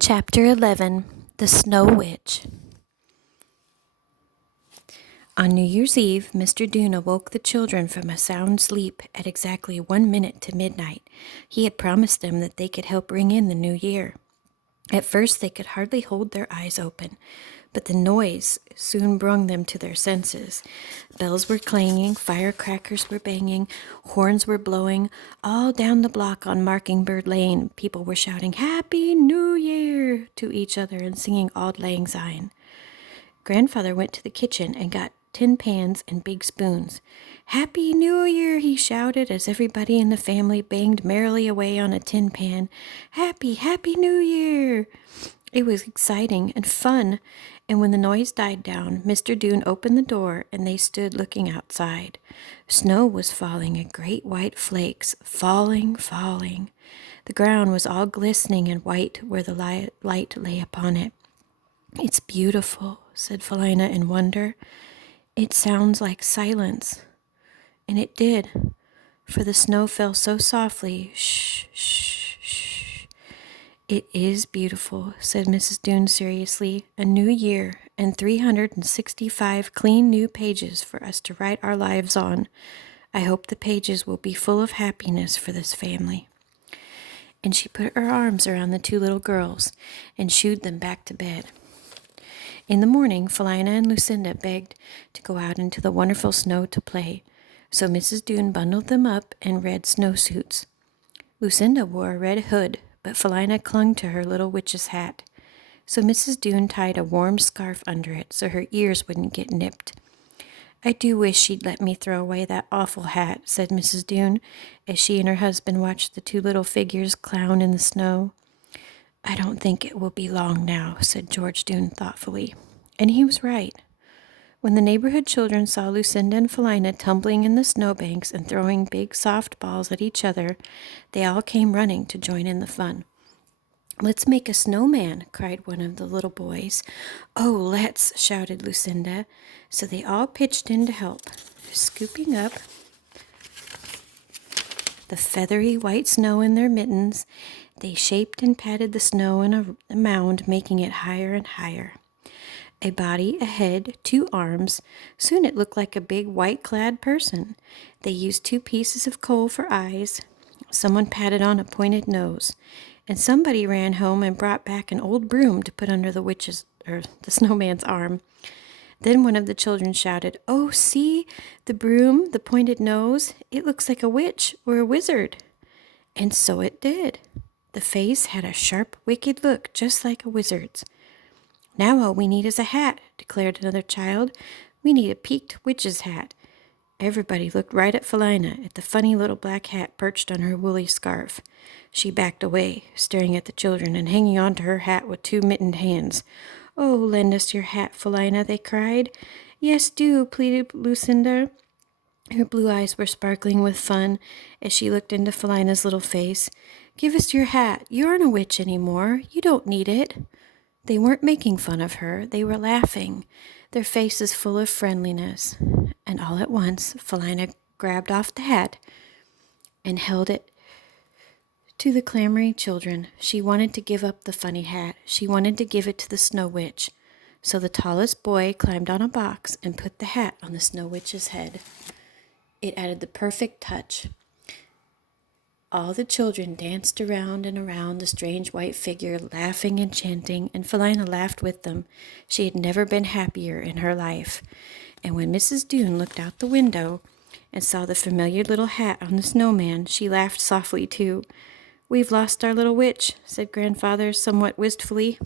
Chapter 11 The Snow Witch. On New Year's Eve, Mr. Doone awoke the children from a sound sleep at exactly 1 minute to midnight. He had promised them that they could help ring in the new year. At first they could hardly hold their eyes open, but the noise soon brought them to their senses. Bells were clanging, firecrackers were banging, horns were blowing. All down the block on Mockingbird Lane, people were shouting Happy New Year to each other and singing Auld Lang Syne. Grandfather went to the kitchen and got tin pans and big spoons. Happy New Year, he shouted as everybody in the family banged merrily away on a tin pan. Happy New Year! It was exciting and fun, and when the noise died down, Mr. Doone opened the door and they stood looking outside. Snow was falling in great white flakes, falling. The ground was all glistening and white where the light lay upon it. It's beautiful, said Philina in wonder. It sounds like silence. And it did, for the snow fell so softly. Shh, shh, shh. It is beautiful, said Mrs. Doone seriously. A new year and 365 clean new pages for us to write our lives on. I hope the pages will be full of happiness for this family. And she put her arms around the two little girls and shooed them back to bed. In the morning, Philina and Lucinda begged to go out into the wonderful snow to play, so Mrs. Doone bundled them up in red snowsuits. Lucinda wore a red hood, but Philina clung to her little witch's hat, so Mrs. Doone tied a warm scarf under it so her ears wouldn't get nipped. I do wish she'd let me throw away that awful hat, said Mrs. Doone, as she and her husband watched the two little figures clown in the snow. I don't think it will be long now, said George Doone thoughtfully. And he was right. When the neighborhood children saw Lucinda and Philina tumbling in the snowbanks and throwing big soft balls at each other, they all came running to join in the fun. Let's make a snowman, cried one of the little boys. Oh, let's, shouted Lucinda. So they all pitched in to help, scooping up the feathery white snow in their mittens. They shaped and patted the snow in a mound, making it higher and higher. A body, a head, 2 arms. Soon it looked like a big white-clad person. They used 2 pieces of coal for eyes. Someone patted on a pointed nose. And somebody ran home and brought back an old broom to put under the snowman's arm. Then one of the children shouted, Oh, see, the broom, the pointed nose, it looks like a witch or a wizard. And so it did. The face had a sharp, wicked look, just like a wizard's. Now all we need is a hat, declared another child. We need a peaked witch's hat. Everybody looked right at Philina, at the funny little black hat perched on her woolly scarf. She backed away, staring at the children and hanging on to her hat with 2 mittened hands. Oh, lend us your hat, Philina, they cried. Yes, do, pleaded Lucinda. Her blue eyes were sparkling with fun as she looked into Philina's little face. Give us your hat. You aren't a witch anymore. You don't need it. They weren't making fun of her. They were laughing, their faces full of friendliness. And all at once, Philina grabbed off the hat and held it to the clamoring children. She wanted to give up the funny hat. She wanted to give it to the Snow Witch. So the tallest boy climbed on a box and put the hat on the Snow Witch's head. It added the perfect touch. All the children danced around and around the strange white figure, laughing and chanting, and Philina laughed with them. She had never been happier in her life. And when Mrs. Doone looked out the window and saw the familiar little hat on the snowman, she laughed softly too. We've lost our little witch, said Grandfather somewhat wistfully.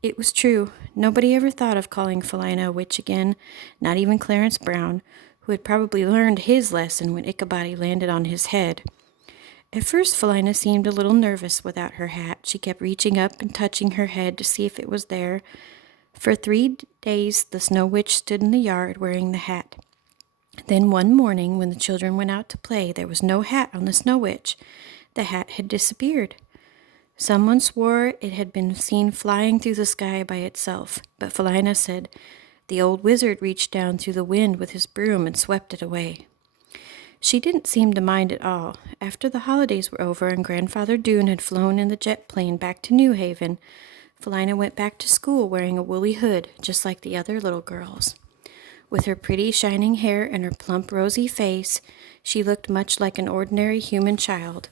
It was true. Nobody ever thought of calling Philina a witch again, not even Clarence Brown, who had probably learned his lesson when Ichabod landed on his head. At first, Philina seemed a little nervous without her hat. She kept reaching up and touching her head to see if it was there. For 3 days, the Snow Witch stood in the yard wearing the hat. Then one morning, when the children went out to play, there was no hat on the Snow Witch. The hat had disappeared. Someone swore it had been seen flying through the sky by itself, but Philina said the old wizard reached down through the wind with his broom and swept it away. She didn't seem to mind at all. After the holidays were over and Grandfather Doone had flown in the jet plane back to New Haven, Philina went back to school wearing a woolly hood, just like the other little girls. With her pretty shining hair and her plump rosy face, she looked much like an ordinary human child.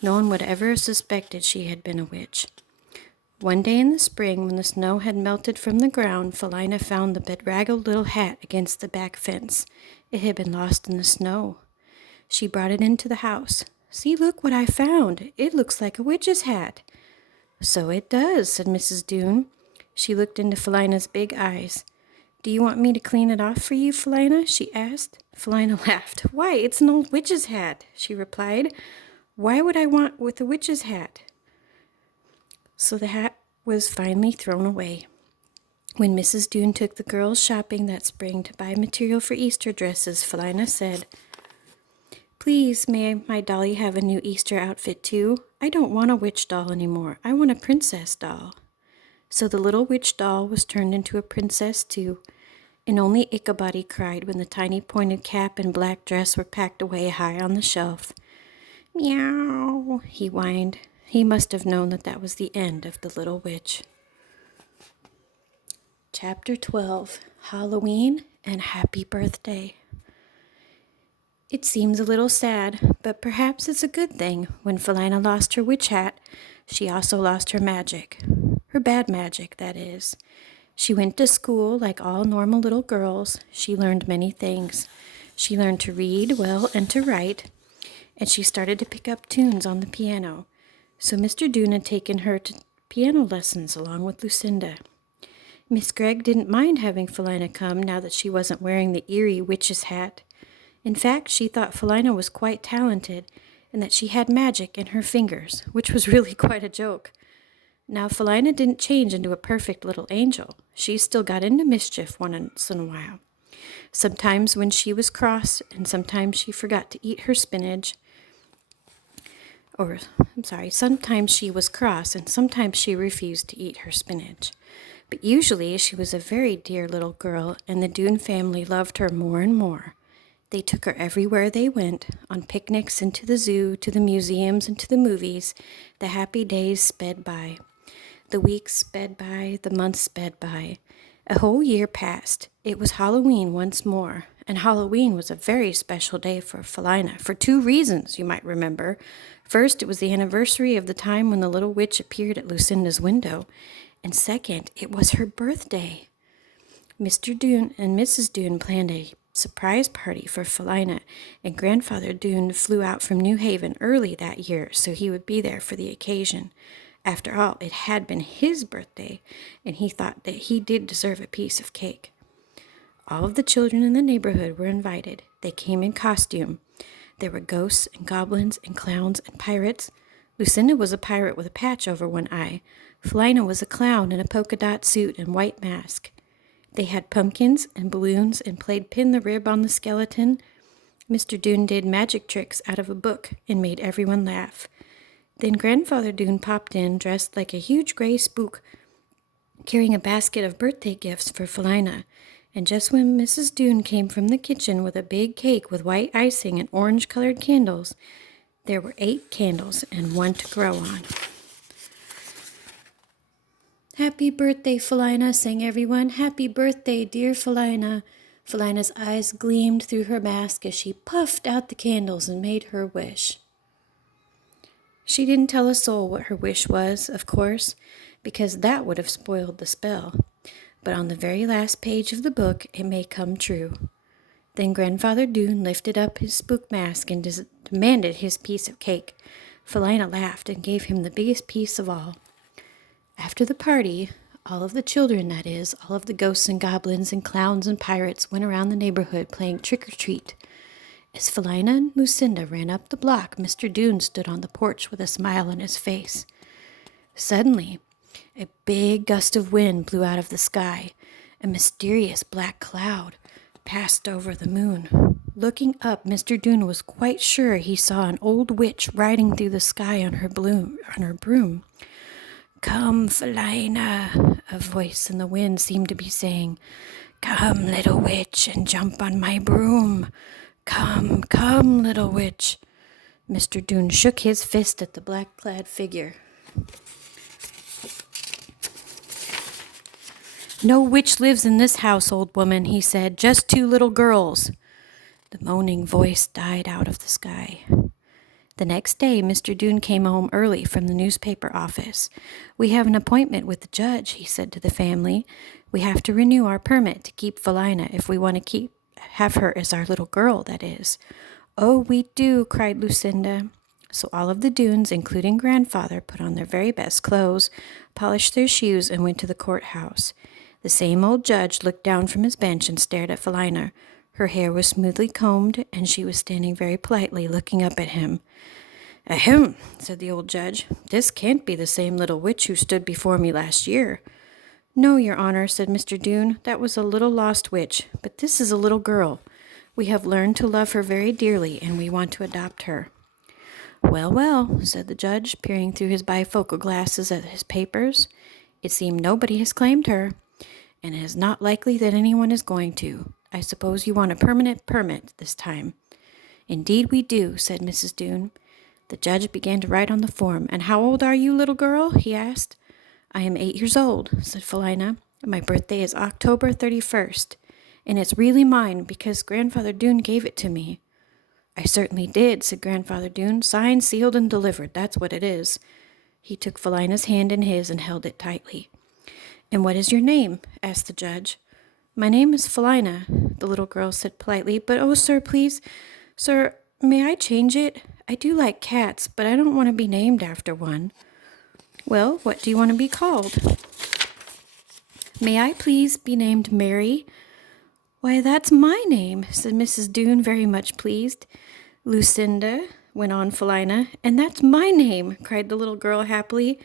No one would ever have suspected she had been a witch. One day in the spring, when the snow had melted from the ground, Philina found the bedraggled little hat against the back fence. It had been lost in the snow. She brought it into the house. "See, look what I found. It looks like a witch's hat." "So it does," said Mrs. Doone. She looked into Philina's big eyes. "Do you want me to clean it off for you, Philina?" she asked. Philina laughed. "Why, it's an old witch's hat," she replied. "Why would I want with a witch's hat?" So the hat was finally thrown away. When Mrs. Doone took the girls shopping that spring to buy material for Easter dresses, Philina said, "Please, may my dolly have a new Easter outfit too? I don't want a witch doll anymore. I want a princess doll." So the little witch doll was turned into a princess too, and only Ichabod cried when the tiny pointed cap and black dress were packed away high on the shelf. "Meow," he whined. He must have known that that was the end of the little witch. Chapter 12, Halloween and Happy Birthday. It seems a little sad, but perhaps it's a good thing. When Philina lost her witch hat, she also lost her magic. Her bad magic, that is. She went to school like all normal little girls. She learned many things. She learned to read well and to write, and she started to pick up tunes on the piano. So Mr. Doone had taken her to piano lessons along with Lucinda. Miss Gregg didn't mind having Philina come now that she wasn't wearing the eerie witch's hat. In fact, she thought Philina was quite talented and that she had magic in her fingers, which was really quite a joke. Now, Philina didn't change into a perfect little angel. She still got into mischief once in a while. Sometimes when she was cross, and sometimes she forgot to eat her spinach. Sometimes she was cross, and sometimes she refused to eat her spinach. But usually she was a very dear little girl, and the Doone family loved her more and more. They took her everywhere they went, on picnics and to the zoo, to the museums and to the movies. The happy days sped by. The weeks sped by, the months sped by. A whole year passed. It was Halloween once more, and Halloween was a very special day for Philina, for 2 reasons, you might remember. First, it was the anniversary of the time when the little witch appeared at Lucinda's window, and second, it was her birthday. Mr. Doone and Mrs. Doone planned a surprise party for Philina, and Grandfather Doone flew out from New Haven early that year so he would be there for the occasion. After all, it had been his birthday, and he thought that he did deserve a piece of cake. All of the children in the neighborhood were invited. They came in costume. There were ghosts and goblins and clowns and pirates. Lucinda was a pirate with a patch over one eye. Philina was a clown in a polka dot suit and white mask. They had pumpkins and balloons and played pin the rib on the skeleton. Mr. Doone did magic tricks out of a book and made everyone laugh. Then Grandfather Doone popped in, dressed like a huge gray spook, carrying a basket of birthday gifts for Philina. And just when Mrs. Doone came from the kitchen with a big cake with white icing and orange-colored candles, there were 8 candles and 1 to grow on. "Happy birthday, Philina," sang everyone. "Happy birthday, dear Philina." Philina's eyes gleamed through her mask as she puffed out the candles and made her wish. She didn't tell a soul what her wish was, of course, because that would have spoiled the spell. But on the very last page of the book, it may come true. Then Grandfather Doone lifted up his spook mask and demanded his piece of cake. Philina laughed and gave him the biggest piece of all. After the party, all of the children, that is, all of the ghosts and goblins and clowns and pirates went around the neighborhood playing trick-or-treat. As Philina and Lucinda ran up the block, Mr. Doone stood on the porch with a smile on his face. Suddenly, a big gust of wind blew out of the sky. A mysterious black cloud passed over the moon. Looking up, Mr. Doone was quite sure he saw an old witch riding through the sky on her broom. "Come, Philina," a voice in the wind seemed to be saying. "Come, little witch, and jump on my broom. Come, come, little witch. Mr. Doone shook his fist at the black-clad figure. No witch lives in this house, old woman, he said. Just two little girls. The moaning voice died out of the sky. The next day, Mr. Doone came home early from the newspaper office. We have an appointment with the judge, he said to the family. We have to renew our permit to keep Philina if we want to have her as our little girl, that is. Oh, we do, cried Lucinda. So all of the Doones, including grandfather, put on their very best clothes, polished their shoes, and went to the courthouse. The same old judge looked down from his bench and stared at Philina. Her hair was smoothly combed, and she was standing very politely, looking up at him. Ahem, said the old judge. This can't be the same little witch who stood before me last year. No, your honor, said Mr. Doone. That was a little lost witch, but this is a little girl. We have learned to love her very dearly, and we want to adopt her. Well, well, said the judge, peering through his bifocal glasses at his papers. It seems nobody has claimed her, and it is not likely that anyone is going to. I suppose you want a permanent permit this time. Indeed we do, said Mrs. Doone. The judge began to write on the form. And how old are you, little girl? He asked. I am 8 years old, said Philina. My birthday is October 31st, and it's really mine because Grandfather Doone gave it to me. I certainly did, said Grandfather Doone. Signed, sealed, and delivered. That's what it is. He took Philina's hand in his and held it tightly. And what is your name? Asked the judge. My name is Philina, the little girl said politely. But oh, sir, please, sir, may I change it? I do like cats, but I don't want to be named after one. Well, what do you want to be called? May I please be named Mary? Why, that's my name, said Mrs. Doone, very much pleased. Lucinda, went on Philina. And that's my name, cried the little girl happily.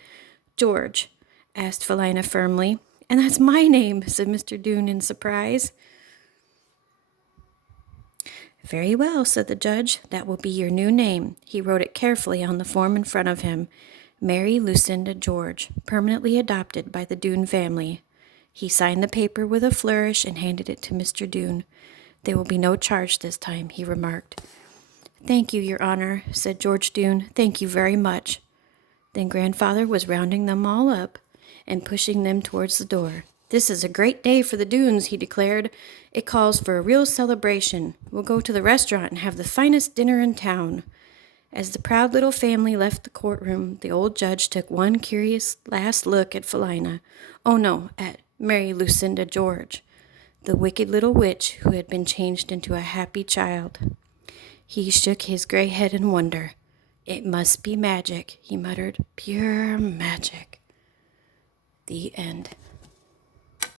George, asked Philina firmly. And that's my name, said Mr. Doone in surprise. Very well, said the judge. That will be your new name. He wrote it carefully on the form in front of him. Mary Lucinda George, permanently adopted by the Doone family. He signed the paper with a flourish and handed it to Mr. Doone. There will be no charge this time, he remarked. Thank you, your honor, said George Doone. Thank you very much. Then Grandfather was rounding them all up and pushing them towards the door. This is a great day for the Doones, he declared. It calls for a real celebration. We'll go to the restaurant and have the finest dinner in town. As the proud little family left the courtroom, the old judge took one curious last look at Philina. Oh no, at Mary Lucinda George, the wicked little witch who had been changed into a happy child. He shook his gray head in wonder. It must be magic, he muttered. Pure magic. The end.